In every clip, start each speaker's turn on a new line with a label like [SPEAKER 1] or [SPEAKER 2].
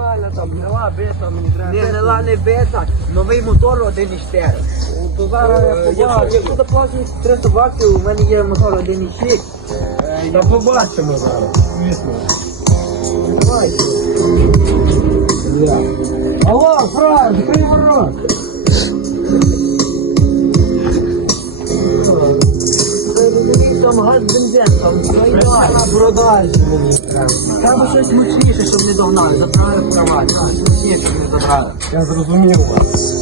[SPEAKER 1] нормально, там гнила, бита, мені треба.
[SPEAKER 2] Не гнила, не бита, новий мотор 1.4.
[SPEAKER 1] То зараз я побачу.
[SPEAKER 2] Якщо заплачені 300 баксів, у мене є мотор 1.6.
[SPEAKER 1] Та побачимо зараз, звісно. Давайте. Алло, фраєр, закрий ворот.
[SPEAKER 2] Там газ бензин, там
[SPEAKER 1] Продайся мені.
[SPEAKER 2] треба щось мощніше, щоб не догнали. Забрали права, щось мощніше, щоб не забрали.
[SPEAKER 1] Я зрозумів вас.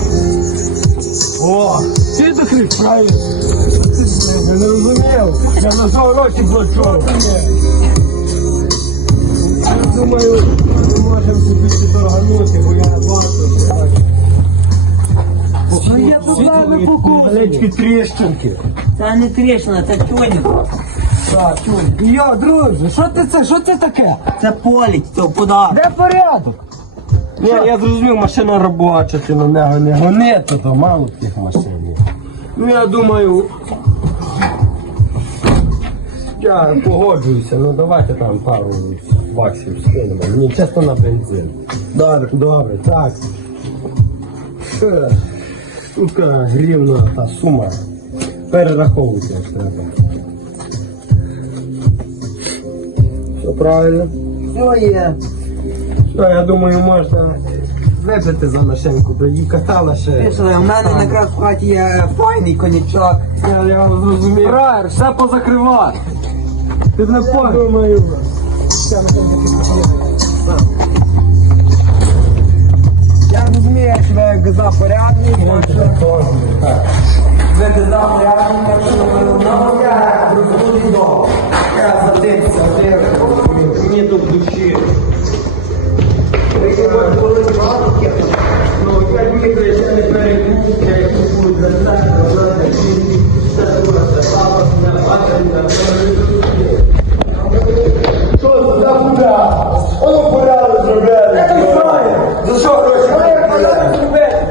[SPEAKER 1] О, ти закрив фраєр. Я не розумів. Я на 2 роки плачу. Я думаю, ми можемо собі торганути, бо я не бачу.
[SPEAKER 2] Ну є проблеми по
[SPEAKER 1] Величкі тріщинки.
[SPEAKER 2] Це не тріщина, це тюнінг.
[SPEAKER 1] Так, йо, друзі, що це таке?
[SPEAKER 2] Це політ, це подарок.
[SPEAKER 1] Де порядок? Ні, я зрозумів, машина робоча, ти на нього не гонити, то мало тих машин є. Ну я думаю, я погоджуюся, ну давайте там пару баксів скинемо. Мені чесно на бензин. Добре, так. Штука гривна та сума. Перераховуйте, як треба. Все правильно?
[SPEAKER 2] Все є.
[SPEAKER 1] Що, я думаю, можна випити за машинку, бо її катала ще.
[SPEAKER 2] Пішли, у мене якраз в хаті є файний конячок.
[SPEAKER 1] Я зрозумів. Фраєр, все позакривай. Ти не понял. Думаю.
[SPEAKER 2] Я розумію, якщо ви газа порядний, ви газа порядний, ну я розбуду довго. Я задився,
[SPEAKER 1] Мені тут душі. Ну, 5 днів я ще не перекуп, я їх буду застати, вона жінки, все дуже, папа, не бачить, що це за куда? Воно порядок зробили. Я не знаю. За що гроші? Порядок зробили.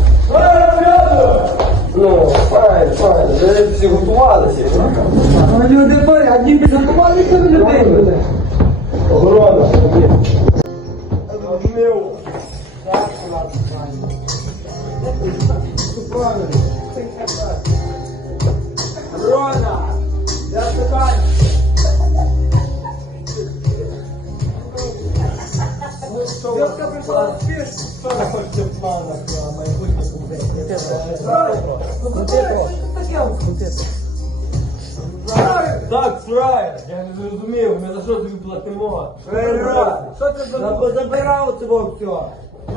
[SPEAKER 1] Ну, файн, ви всі готувалися.
[SPEAKER 2] але люди порядні, підготувалися до людей.
[SPEAKER 1] Охорона. Розумів. Охорона. Я питаю. Дівка прийшла спішно. Що не хочете в планах на майбутнє купити? Так, фраєр, я не зрозумів, ми за що тобі платимо?
[SPEAKER 2] Що ти забирав цього всього?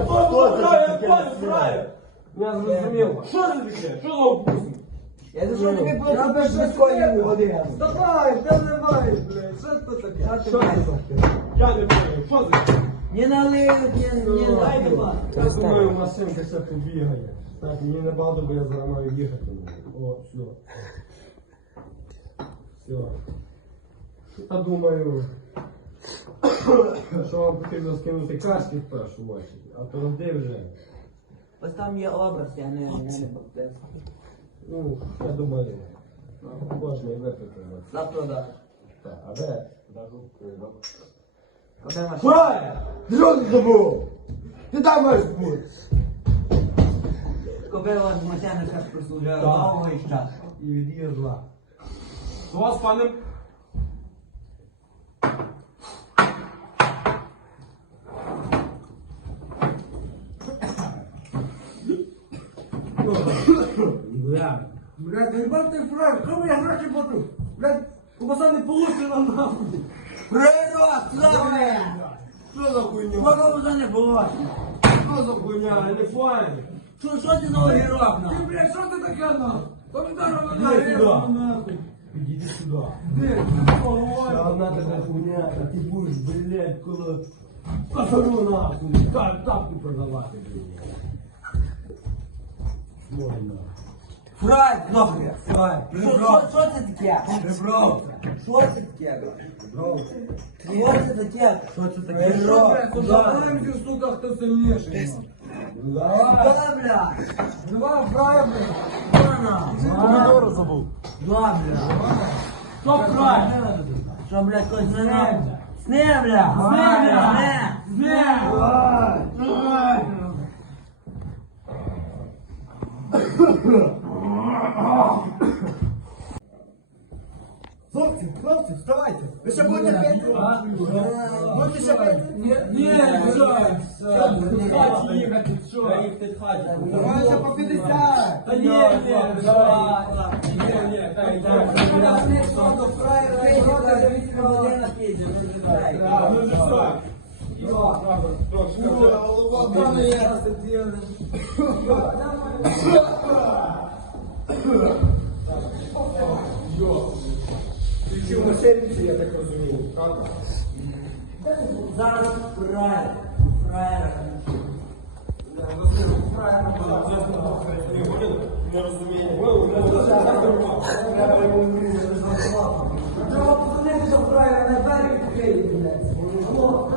[SPEAKER 1] Я зрозумів.
[SPEAKER 3] Що це таке? Що за вкусно?
[SPEAKER 2] Я за що тобі платив без швидкої години?
[SPEAKER 1] Давай, ти не маєш, блядь, що це таке?
[SPEAKER 2] Що ти маєш?
[SPEAKER 3] Я не понял, що це?
[SPEAKER 2] Не налив, не найдемо.
[SPEAKER 1] Я думаю, машинка ще побігає. Так, мені не багато, бо я зараз маю їхати. О, все. Все. Я думаю, що вам потрібно скинути кашки в першу очередь, а то де вже.
[SPEAKER 2] Ось там є образ, я не баптив.
[SPEAKER 1] Ну, я думаю, можна і випити.
[SPEAKER 2] За продаж.
[SPEAKER 1] Так, а де?
[SPEAKER 2] А де машина?
[SPEAKER 1] Фраєр! Що ти забув? Ти там маєш бути.
[SPEAKER 2] Кобила з машини ще прослужила
[SPEAKER 1] Так.
[SPEAKER 2] довго і час.
[SPEAKER 1] І від'є зла.
[SPEAKER 3] До вас, пане.
[SPEAKER 1] Блядь, ебать ты фраер, кому я гроші плату? Блядь, кубаса не получена нахуй.
[SPEAKER 2] Природ, славе!
[SPEAKER 1] Що за хуйня?
[SPEAKER 2] Кого вже не було?
[SPEAKER 1] Що за хуйня? Не файн.
[SPEAKER 2] Що ти за огірок на?
[SPEAKER 1] Ти, блядь, що ти таке нахуй? То не даром
[SPEAKER 3] Іди сюди.
[SPEAKER 1] нахуй.
[SPEAKER 3] Підійди сюди.
[SPEAKER 1] Де? Ще одна така хуйня, а ти будеш, блядь, коли... Пасану нахуй, тапку продавати, блядь. Можна.
[SPEAKER 2] Фрай, нахуй!
[SPEAKER 1] Фраєр,
[SPEAKER 2] Що це таке?
[SPEAKER 1] прибрався.
[SPEAKER 2] Що це таке? Що це таке?
[SPEAKER 1] Що це таке? Що, блядь, тут залаємося, сука, хто сильніший.
[SPEAKER 2] Да, бля!
[SPEAKER 1] Давай, фраєр,
[SPEAKER 2] Помідору
[SPEAKER 3] забув.
[SPEAKER 2] Да, бля!
[SPEAKER 3] Стоп, край!
[SPEAKER 2] Що, блядь, когось не надо? Сни, бля! Сни!
[SPEAKER 1] Хлопці, вставайте. Ви ще будете пити? Будете ще пити? Ні, в хаті їхати, що? Давайте по 50. Та ні, Ти в машині, я так розумію, правда?
[SPEAKER 2] Зараз фраєр.
[SPEAKER 3] Не розумію.
[SPEAKER 2] Треба позвонити до фраєра на двері відкрити, блядь.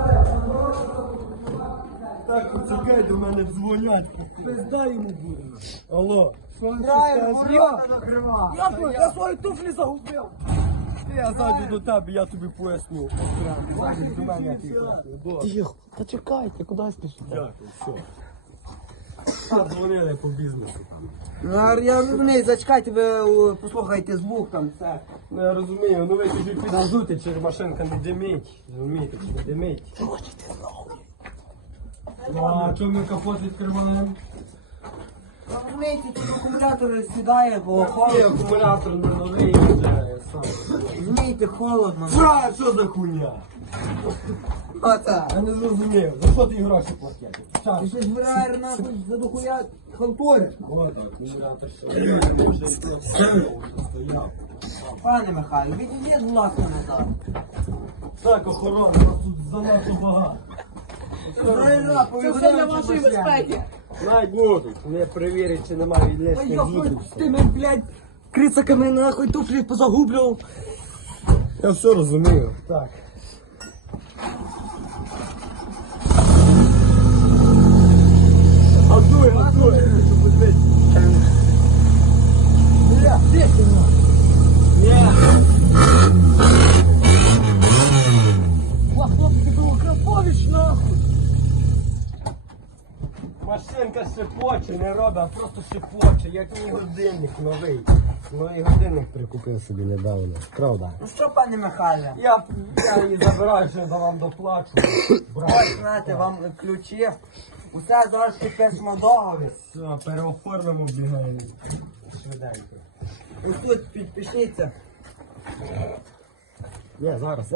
[SPEAKER 1] Так, почекай, до мене дзвонять. Пизда йому буде. Алло.
[SPEAKER 2] Фраєр, ворота закривай.
[SPEAKER 1] Я свої туфлі загубив. Я зайду до тебе, я тобі поясню. Зайдеш до мене, я тобі поясню.
[SPEAKER 4] Тихо, та чекайте, куди спішите?
[SPEAKER 1] Дякую, все. Дзвонили по бізнесу.
[SPEAKER 2] Я розумію, зачекайте, ви послухайте звук там, все.
[SPEAKER 1] Ну я розумію, ну ви тоді підгазуйте, чи машинка не димить. Розумієте, чи не димить. Ну а чому ми капот відкриваємо?
[SPEAKER 2] Розумієте, тут акумулятор сідає, бо
[SPEAKER 1] Цей
[SPEAKER 2] холодно.
[SPEAKER 1] акумулятор не новий, вже сам.
[SPEAKER 2] Розумієте, холодно.
[SPEAKER 1] Фра, що за хуйня?
[SPEAKER 2] Оце.
[SPEAKER 1] Я не зрозумів, за що ти гроші платять?
[SPEAKER 2] Ти щось фраєр нахуй за дохуя халтуриш.
[SPEAKER 1] Вот акумулятор ще стояв.
[SPEAKER 2] Пане Михайло, відійдіть, будь ласка, назад.
[SPEAKER 1] Так, охорона, нас тут занадто багато.
[SPEAKER 2] Фраєра,
[SPEAKER 4] Це все для вашої безпеки.
[SPEAKER 1] Навіть будуть, не перевірять, чи немає
[SPEAKER 2] Ой,
[SPEAKER 1] відлишних
[SPEAKER 2] я хоч
[SPEAKER 1] звуків.
[SPEAKER 2] з тими, блядь, крицаками нахуй туфлі позагублював.
[SPEAKER 1] Я все розумію. Так. Газуй.
[SPEAKER 2] Хлопці, ти був Крапович, нахуй.
[SPEAKER 1] Машинка шипоче, не робить, а просто шипоче, як мій годинник новий. Новий годинник прикупив собі недавно. Правда?
[SPEAKER 2] Ну що, пане Михайло?
[SPEAKER 1] Я її забираю, що я вам доплачу.
[SPEAKER 2] Ось, знаєте, вам ключі. Усе зараз підписано договір.
[SPEAKER 1] Все, переоформимо бігаємо. Швиденько.
[SPEAKER 2] Ось тут підпишіться.
[SPEAKER 1] Ні, зараз.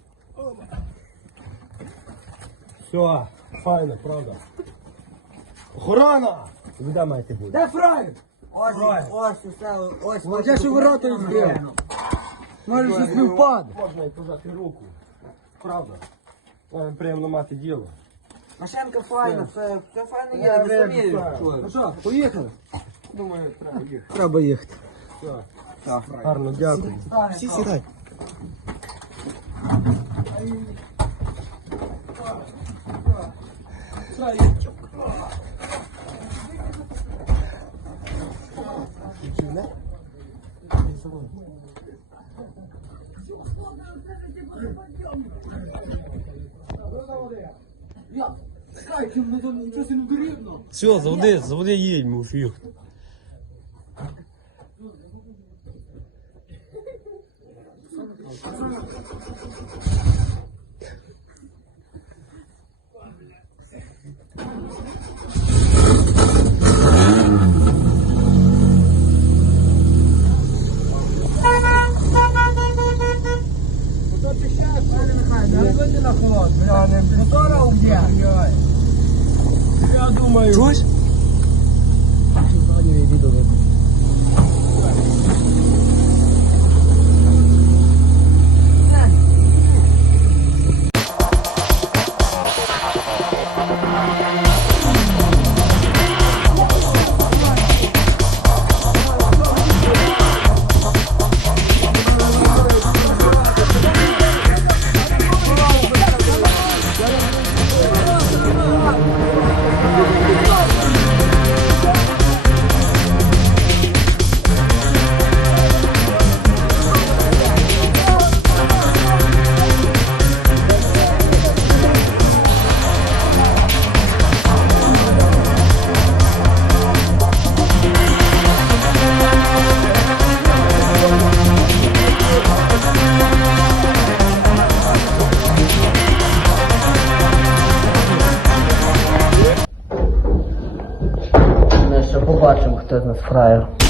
[SPEAKER 1] Все, файно, правда. Охорона! Ви де маєте бути?
[SPEAKER 2] Де фраєр? Ось,
[SPEAKER 1] Фраєр.
[SPEAKER 2] ось, усе, ось.
[SPEAKER 4] Я ще ворота відкрив. Може, щось не впаде.
[SPEAKER 1] Можна і пожати руку. Правда. Приємно мати діло.
[SPEAKER 2] Машинка файна, все файно
[SPEAKER 1] Я
[SPEAKER 2] є, ви самі
[SPEAKER 1] вірю,
[SPEAKER 2] чули.
[SPEAKER 4] Ну що, поїхали?
[SPEAKER 1] Думаю, треба їхати.
[SPEAKER 4] Треба їхати.
[SPEAKER 1] Все. Гарно, дякую.
[SPEAKER 4] Всі сідай.
[SPEAKER 5] Все, заводи їдьмо у фіг.
[SPEAKER 1] Я думаю...
[SPEAKER 4] Чуєш?
[SPEAKER 2] побачимо, хто з нас фраєр.